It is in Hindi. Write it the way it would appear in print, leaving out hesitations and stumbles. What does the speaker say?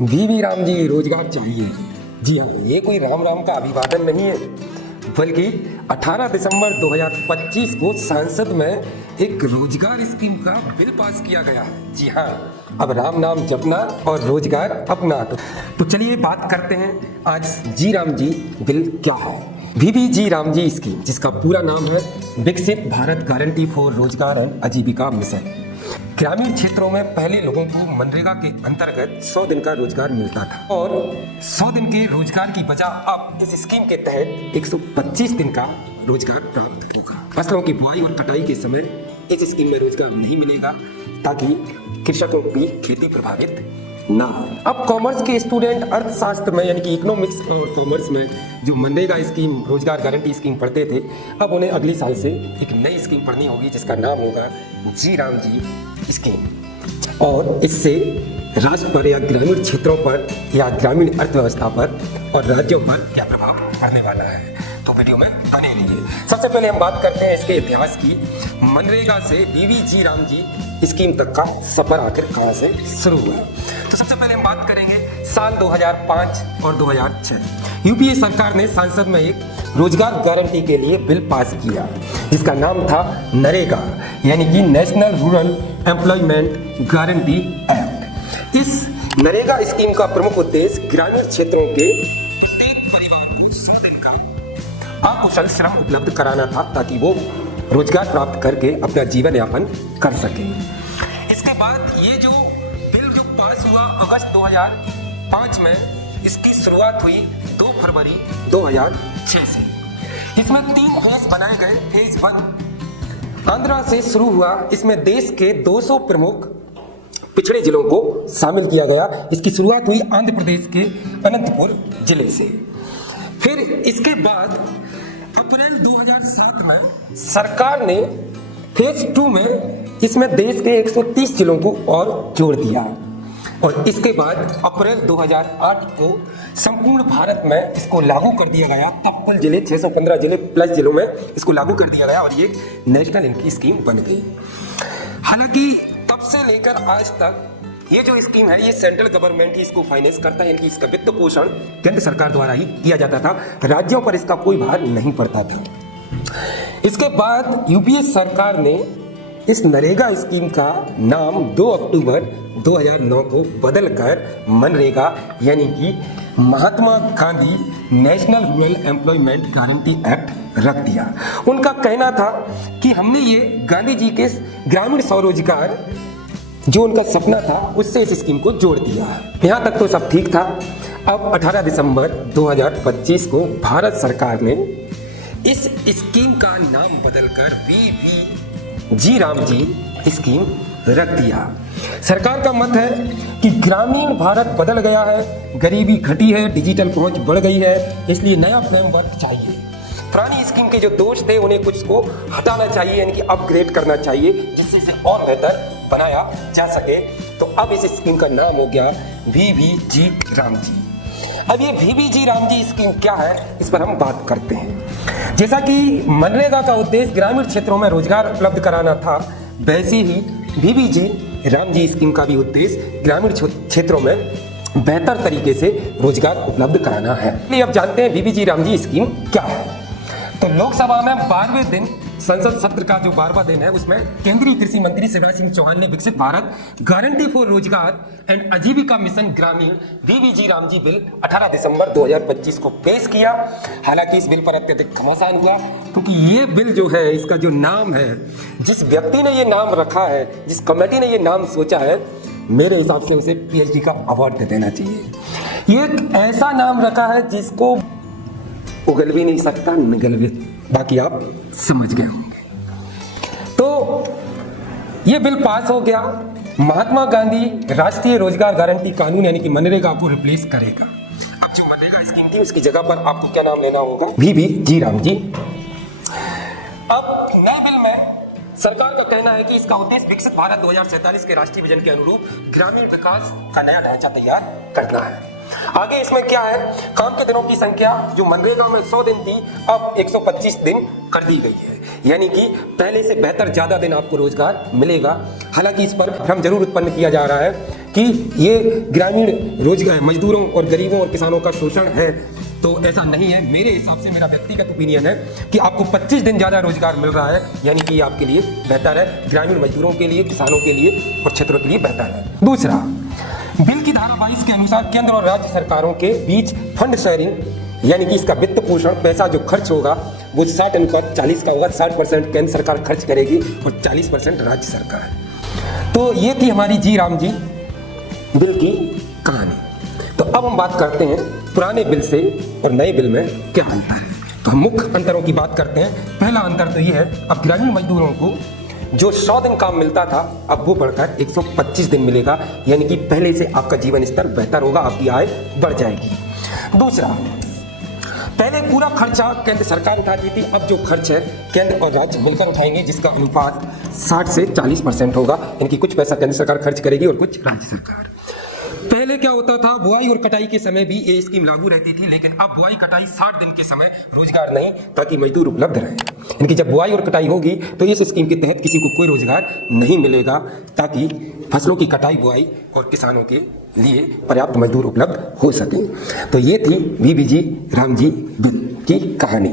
वीवी राम जी रोजगार चाहिए। जी हाँ, ये कोई राम राम का अभिवादन नहीं है, बल्कि 18 दिसंबर 2025 को संसद में एक रोजगार स्कीम का बिल पास किया गया है। जी हाँ, अब राम नाम जपना और रोजगार अपना। तो चलिए बात करते हैं आज जी राम जी बिल क्या है। वीवी जी राम जी स्कीम, जिसका पूरा नाम है विकसित भारत गारंटी फॉर रोजगार एंड आजीविका मिशन। ग्रामीण क्षेत्रों में पहले लोगों को मनरेगा के अंतर्गत 100 दिन का रोजगार मिलता था और 100 दिन के रोजगार की बजाय अब इस स्कीम के तहत 125 दिन का रोजगार प्राप्त होगा। फसलों की बुआई और कटाई के समय इस स्कीम में रोजगार नहीं मिलेगा ताकि कृषकों की खेती प्रभावित ना हो। अब कॉमर्स के स्टूडेंट अर्थशास्त्र में यानी कि इकोनॉमिक्स और कॉमर्स में जो मनरेगा स्कीम रोजगार गारंटी स्कीम पढ़ते थे, अब उन्हें अगले साल से एक नई स्कीम पढ़नी होगी जिसका नाम होगा जी राम जी स्कीम। और इससे राष्ट्र पर या ग्रामीण क्षेत्रों पर या ग्रामीण अर्थव्यवस्था पर और राज्यों पर क्या प्रभाव पड़ने वाला है, तो वीडियो में बने रहिए। सबसे पहले हम बात करते हैं इसके इतिहास की। मनरेगा से वीवी जी राम जी स्कीम तक का सफर आखिर कहां से शुरू हुआ। तो सबसे पहले हम बात करेंगे साल 2005 और 2006। यूपीए सरकार ने संसद में एक रोजगार गारंटी के लिए बिल पास किया जिसका नाम था नरेगा, यानी कि national rural employment guarantee act. इस नरेगा स्कीम का प्रमुख उद्देश्य ग्रामीण क्षेत्रों के प्रत्येक परिवार को 100 दिन का अकुशल श्रम उपलब्ध कराना था ताकि वो रोजगार प्राप्त करके अपना जीवन यापन कर सके। इसके बाद ये जो बिल जो पास हुआ अगस्त 2005 में, इसकी शुरुआत हुई 2 फरवरी 2006 से। इसमें 3 फेज बनाए गए। फेज 1 आंध्रा से शुरू हुआ। इसमें देश के 200 प्रमुख पिछड़े जिलों को शामिल किया गया। इसकी शुरुआत हुई आंध्र प्रदेश के अनंतपुर जिले से। फिर इसके बाद अप्रैल 2007 में सरकार ने फेज 2 में इसमें देश के 130 जिलों को और जोड़ दिया और इसके बाद अप्रैल 2008 को संपूर्ण भारत में इसको लागू कर दिया गया। तब कुल जिले 615 जिले प्लस जिलों में इसको लागू कर दिया गया और ये नेशनल इनकी स्कीम बन गई। हालांकि तब से लेकर आज तक ये जो स्कीम है ये सेंट्रल गवर्नमेंट ही इसको फाइनेंस करता है, यानी इसका वित्त पोषण केंद्र सरकार द्वारा ही किया जाता था, राज्यों पर इसका कोई भार नहीं पड़ता था। इसके बाद यूपीए सरकार ने इस नरेगा स्कीम का नाम 2 अक्टूबर 2009 को बदलकर मनरेगा यानी कि Mahatma Gandhi national rural employment guarantee act रख दिया। उनका कहना था कि हमने ये गांधी जी के ग्रामीण स्वरोजगार जो उनका सपना था उससे इस स्कीम को जोड़ दिया। यहाँ तक तो सब ठीक था। अब 18 दिसंबर 2025 को भारत सरकार ने इस स्कीम का नाम बदलकर वीवी जी राम जी स्कीम रख दिया। सरकार का मत है कि ग्रामीण भारत बदल गया है, गरीबी घटी है, डिजिटल पहुंच बढ़ गई है, इसलिए नया फ्रेमवर्क चाहिए। पुरानी स्कीम के जो दोष थे उन्हें कुछ को हटाना चाहिए, यानी कि अपग्रेड करना चाहिए जिससे इसे और बेहतर बनाया जा सके। तो अब इस स्कीम का नाम हो गया वीवी जी राम जी। अब ये वीवी जी राम जी स्कीम क्या है, इस पर हम बात करते हैं। जैसा कि मनरेगा का उद्देश्य ग्रामीण क्षेत्रों में रोजगार उपलब्ध कराना था, वैसे ही वीवी जी राम जी स्कीम का भी उद्देश्य ग्रामीण क्षेत्रों में बेहतर तरीके से रोजगार उपलब्ध कराना है। चलिए अब जानते हैं वीवी जी राम जी स्कीम क्या है। तो लोकसभा में 12वें दिन संसद सत्र का जो 12वां दिन है उसमें केंद्रीय कृषि मंत्री शिवराज सिंह चौहान ने विकसित भारत गारंटी फॉर रोजगार एंड आजीविका मिशन ग्रामीण वीवी जी राम जी बिल 18 दिसंबर 2025 को पेश किया। हालांकि इस बिल पर अत्यधिक घमासान हुआ क्योंकि ये बिल जो है, इसका जो नाम है, जिस व्यक्ति ने ये नाम रखा है, जिस कमेटी ने ये नाम सोचा है, मेरे हिसाब से उसे पीएचडी का अवार्ड दे देना चाहिए। ये एक ऐसा नाम रखा है जिसको उगल भी नहीं सकता, निगल भी, बाकी आप समझ गए होंगे। तो ये बिल पास हो गया। महात्मा गांधी राष्ट्रीय रोजगार गारंटी कानून यानी कि मनरेगा को रिप्लेस करेगा। अब जो मनरेगा स्कीम थी उसकी जगह पर आपको क्या नाम लेना होगा? वीवी जी राम जी। अब नए बिल में सरकार का कहना है कि इसका उद्देश्य विकसित भारत 2047 के राष्ट्रीय विजन के अनुरूप ग्रामीण विकास का नया ढांचा तैयार करना है। आगे इसमें क्या है, काम के दिनों की संख्या जो मनरेगा में 100 दिन थी अब 125 दिन कर दी गई है, यानी कि पहले से बेहतर ज्यादा दिन आपको रोजगार मिलेगा। हालांकि इस पर भ्रम जरूर उत्पन्न किया जा रहा है कि ये ग्रामीण रोजगार मजदूरों और गरीबों और किसानों का शोषण है, तो ऐसा नहीं है। मेरे हिसाब से मेरा व्यक्तिगत ओपिनियन है कि आपको 25 दिन ज़्यादा रोजगार मिल रहा है, यानी कि ये आपके लिए बेहतर है, ग्रामीण मजदूरों के लिए, किसानों के लिए और क्षेत्रों के लिए बेहतर है। दूसरा, बिल की धारा 22 के अनुसार केंद्र और राज्य सरकारों के बीच फंड शेयरिंग, यानी कि इसका वित्त पोषण, पैसा जो खर्च होगा वो 60:40 का होगा। 60% केंद्र सरकार खर्च करेगी और 40% राज्य सरकार। तो ये थी हमारी जी राम जी बिल की कहानी। तो अब हम बात करते हैं पुराने बिल से और नए बिल में क्या अंतर है। तो हम मुख्य अंतरों की बात करते हैं। पहला अंतर तो ये है, अब ग्रामीण मजदूरों को जो 100 दिन काम मिलता था अब वो बढ़कर 125 दिन मिलेगा, यानी कि पहले से आपका जीवन स्तर बेहतर होगा, आपकी आय बढ़ जाएगी। दूसरा, पहले पूरा खर्चा केंद्र सरकार उठाती थी, अब जो खर्च है केंद्र और राज्य मिलकर उठाएंगे, जिसका अनुपात 60 से 40% होगा, यानी कि कुछ पैसा केंद्र सरकार खर्च करेगी और कुछ राज्य सरकार। पहले क्या होता था, बुआई और कटाई के समय भी ये स्कीम लागू रहती थी, लेकिन अब बुआई कटाई 60 दिन के समय रोजगार नहीं, ताकि मजदूर उपलब्ध रहे। यानी कि जब बुआई और कटाई होगी तो इस स्कीम के तहत किसी को कोई रोजगार नहीं मिलेगा, ताकि फसलों की कटाई, बुआई और किसानों के लिए पर्याप्त मजदूर उपलब्ध हो सके। तो ये थी बीबीजी राम जी बिल की कहानी।